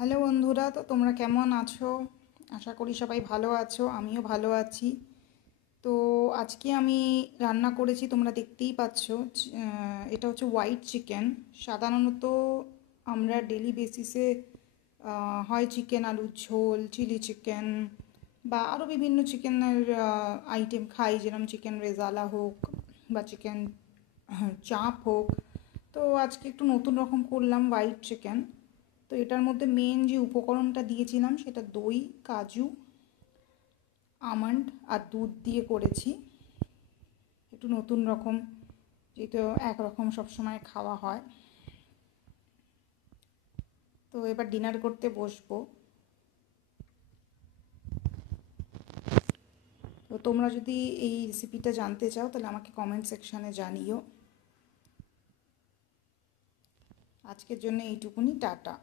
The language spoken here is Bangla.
হ্যালো বন্ধুরা, তো তোমরা কেমন আছো? আশা করি সবাই ভালো আছো, আমিও ভালো আছি। তো আজকে আমি রান্না করেছি, তোমরা দেখতেই পাচ্ছ। এটা হচ্ছে হোয়াইট চিকেন। সাধারণত আমরা ডেলি বেসিসে হয় চিকেন আলুর ঝোল, চিলি চিকেন বা আরও বিভিন্ন চিকেনের আইটেম খাই, যেরকম চিকেন রেজালা হোক বা চিকেন চাপ হোক। তো আজকে একটু নতুন রকম করলাম হোয়াইট চিকেন। তো এটার মধ্যে মেন যে উপকরণটা দিয়েছিলাম সেটা দই, কাজু, আমন্ড আর দুধ দিয়ে করেছি। একটু নতুন রকম, যেহেতু একরকম সবসময় খাওয়া হয়। তো এবার ডিনার করতে বসবো। তো তোমরা যদি এই রেসিপিটা জানতে চাও তাহলে আমাকে কমেন্ট সেকশানে জানিও। আজকের জন্য এইটুকুনি, টাটা।